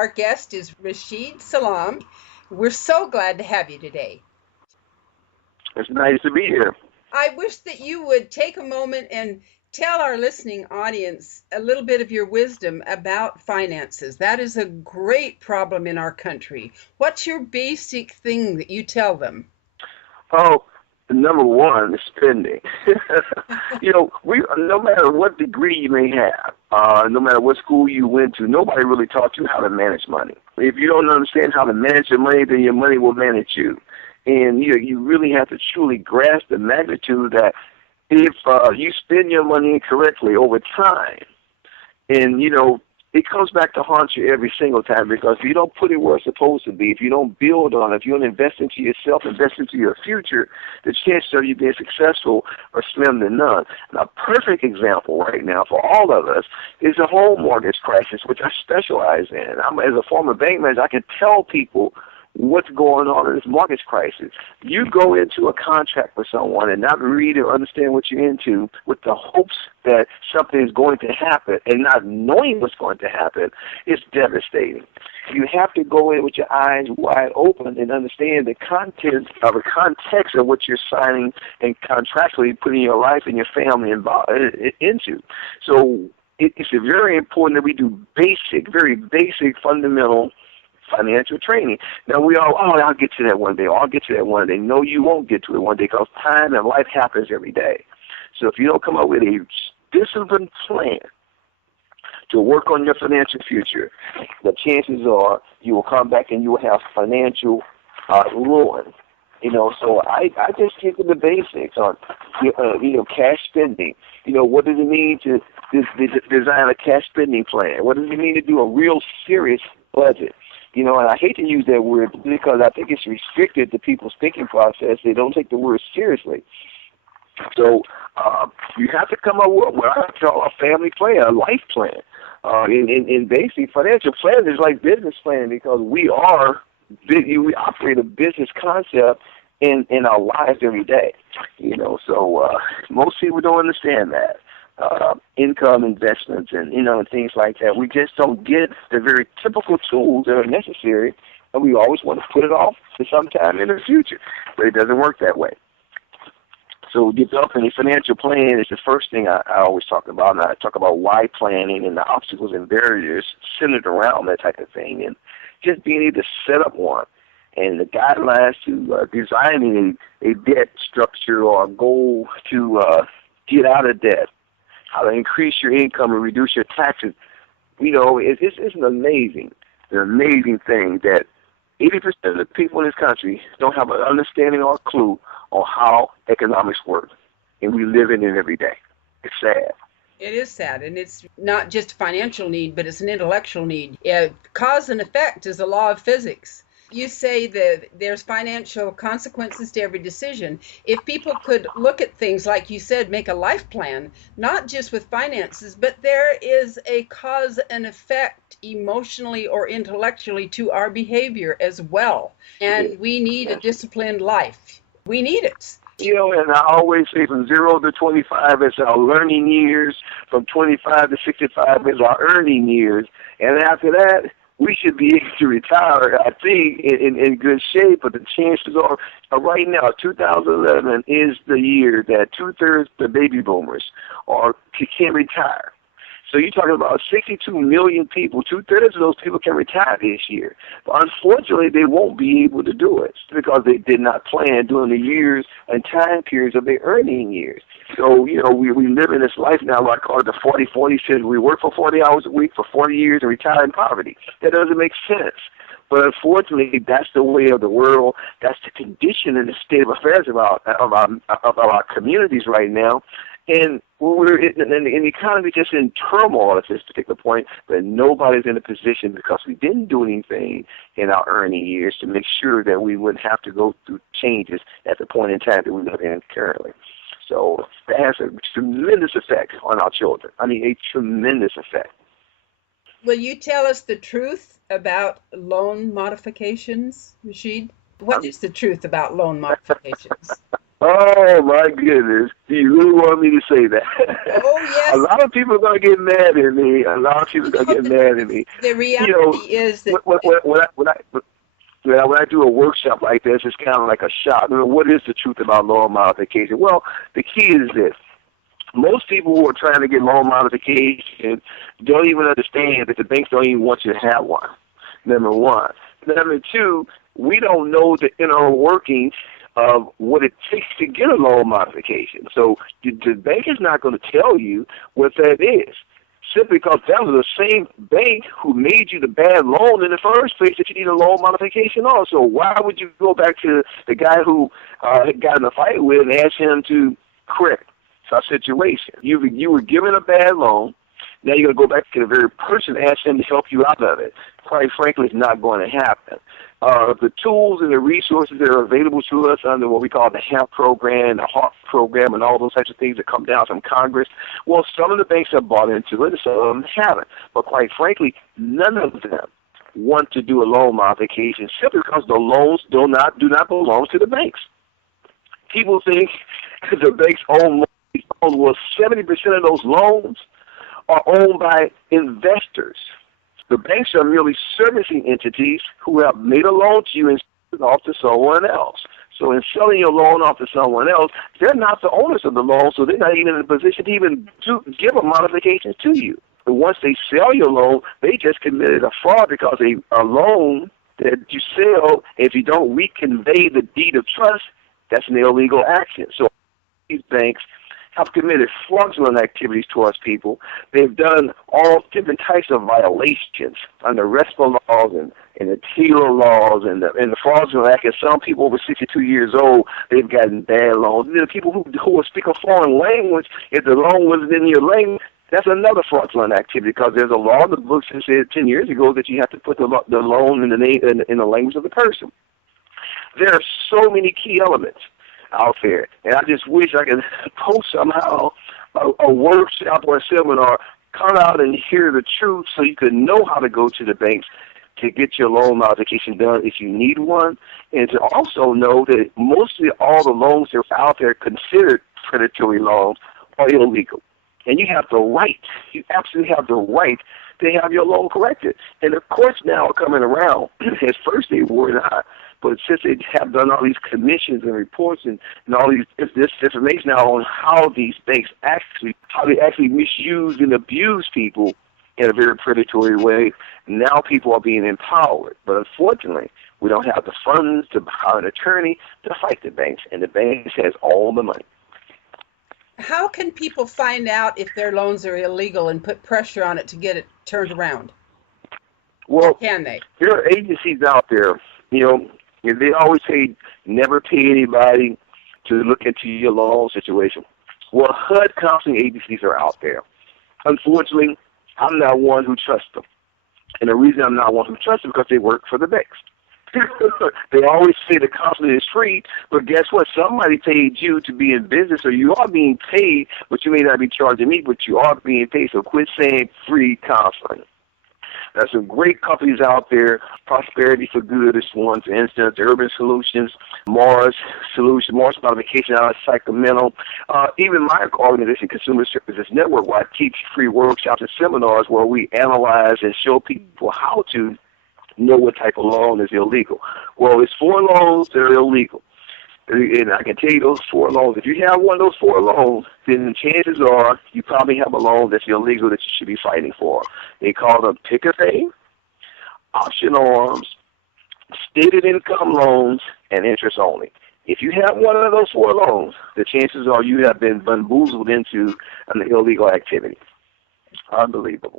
Our guest is Rasheed Salaam. We're so glad to have you today. It's nice to be here. I wish that you would take a moment and tell our listening audience a little bit of your wisdom about finances. That is a great problem in our country. What's your basic thing that you tell them? Oh, number one is spending. We no matter what degree you may have, no matter what school you went to, nobody really taught you how to manage money. If you don't understand how to manage your money, then your money will manage you. And you really have to truly grasp the magnitude that if you spend your money incorrectly over time, and it comes back to haunt you every single time, because if you don't put it where it's supposed to be, if you don't build on it, if you don't invest into yourself, invest into your future, the chances of you being successful are slim to none. And a perfect example right now for all of us is the home mortgage crisis, which I specialize in. As a former bank manager, I can tell people what's going on in this mortgage crisis. You go into a contract with someone and not read or understand what you're into with the hopes that something is going to happen and not knowing what's going to happen is devastating. You have to go in with your eyes wide open and understand the content of the context of what you're signing and contractually putting your life and your family into. So it's very important that we do very basic, fundamental financial training. Now I'll get to that one day. I'll get to that one day. No, you won't get to it one day, because time and life happens every day. So if you don't come up with a disciplined plan to work on your financial future, the chances are you will come back and you will have financial ruin. So I just get to the basics on, cash spending. What does it mean to design a cash spending plan? What does it mean to do a real serious budget? And I hate to use that word because I think it's restricted to people's thinking process. They don't take the word seriously. So you have to come up with what I call a family plan, a life plan. In basic financial plan is like business plan, because we operate a business concept in our lives every day. So most people don't understand that. Income investments and things like that. We just don't get the very typical tools that are necessary, and we always want to put it off to sometime in the future, but it doesn't work that way. So developing a financial plan is the first thing I always talk about, and I talk about why planning and the obstacles and barriers centered around that type of thing, and just being able to set up one, and the guidelines to designing a debt structure or a goal to get out of debt, how to increase your income and reduce your taxes. It's an amazing thing that 80% of the people in this country don't have an understanding or a clue on how economics work, and we live in it every day. It's sad. It is sad, and it's not just a financial need, but it's an intellectual need. Cause and effect is the law of physics. You say that there's financial consequences to every decision. If people could look at things, like you said, make a life plan, not just with finances, but there is a cause and effect emotionally or intellectually to our behavior as well. And we need a disciplined life. We need it. And I always say from 0 to 25 is our learning years, from 25 to 65 is our earning years, and after that, we should be able to retire, I think, in good shape, but the chances are, right now, 2011 is the year that 2/3 of the baby boomers can retire. So you're talking about 62 million people. 2/3 of those people can retire this year. But unfortunately, they won't be able to do it because they did not plan during the years and time periods of their earning years. So, we live in this life now, I call it the 40-40 system. We work for 40 hours a week for 40 years and retire in poverty. That doesn't make sense. But unfortunately, that's the way of the world. That's the condition and the state of affairs of our communities right now. And the economy just in turmoil at this particular point, but nobody's in a position, because we didn't do anything in our earning years to make sure that we wouldn't have to go through changes at the point in time that we live in currently. So that has a tremendous effect on our children. A tremendous effect. Will you tell us the truth about loan modifications, Rasheed? What is the truth about loan modifications? Oh my goodness! Do you really want me to say that? Oh, A yes. lot of people are gonna get mad at me. A lot of people are gonna get mad at me. The You know, reality is that when I do a workshop like this, it's kind of like a shot. You know, what is the truth about loan modification? Well, the key is this. Most people who are trying to get loan modification don't even understand that the banks don't even want you to have one, number one. Number two, we don't know the inner workings of what it takes to get a loan modification. So the bank is not going to tell you what that is, simply because that was the same bank who made you the bad loan in the first place that you need a loan modification on. So why would you go back to the guy who got in a fight with and ask him to correct our situation? You were given a bad loan. Now you're going to go back to the very person and ask them to help you out of it. Quite frankly, it's not going to happen. The tools and the resources that are available to us under what we call the HAMP program, the HARP program, and all those types of things that come down from Congress, well, some of the banks have bought into it and some of them haven't. But quite frankly, none of them want to do a loan modification simply because the loans do not belong to the banks. People think the banks own loans. Well, 70% of those loans are owned by investors. The banks are merely servicing entities who have made a loan to you and sold it off to someone else. So in selling your loan off to someone else, they're not the owners of the loan, so they're not even in a position to even give a modification to you. But once they sell your loan, they just committed a fraud because a loan that you sell, if you don't reconvey the deed of trust, that's an illegal action. So these banks have committed fraudulent activities towards people. They've done all different types of violations under RESPA laws and the TILA laws and the fraudulent act. And some people over 62 years old, they've gotten bad loans. And there are people who speak a foreign language. If the loan wasn't in your language, that's another fraudulent activity because there's a law in the books that said 10 years ago that you have to put the loan in the language of the person. There are so many key elements out there, and I just wish I could post somehow a workshop or a seminar, come out and hear the truth so you could know how to go to the banks to get your loan modification done if you need one, and to also know that mostly all the loans that are out there considered predatory loans are illegal. And you have the right, you absolutely have the right to have your loan corrected. And the courts now are coming around. At first they were not, but since they have done all these commissions and reports and all this information now on how these banks how they actually misuse and abuse people in a very predatory way, now people are being empowered. But unfortunately, we don't have the funds to hire an attorney to fight the banks, and the banks has all the money. How can people find out if their loans are illegal and put pressure on it to get it turned around? Well, or can they? There are agencies out there, they always say never pay anybody to look into your loan situation. Well, HUD counseling agencies are out there. Unfortunately, I'm not one who trusts them. And the reason I'm not one who trusts them is because they work for the banks. They always say the counseling is free, but guess what? Somebody paid you to be in business, or you are being paid, but you may not be charging me, but you are being paid. So quit saying free counseling. There's some great companies out there. Prosperity for Good is one, for instance. Urban Solutions, Mars Modification out of Sacramento. Even my organization, Consumer Services Network, where I teach free workshops and seminars where we analyze and show people how to know what type of loan is illegal. Well, it's 4 loans that are illegal. And I can tell you those 4 loans. If you have one of those 4 loans, then the chances are you probably have a loan that's illegal that you should be fighting for. They call them pick a pay, option arms, stated income loans, and interest only. If you have one of those 4 loans, the chances are you have been bamboozled into an illegal activity. Unbelievable.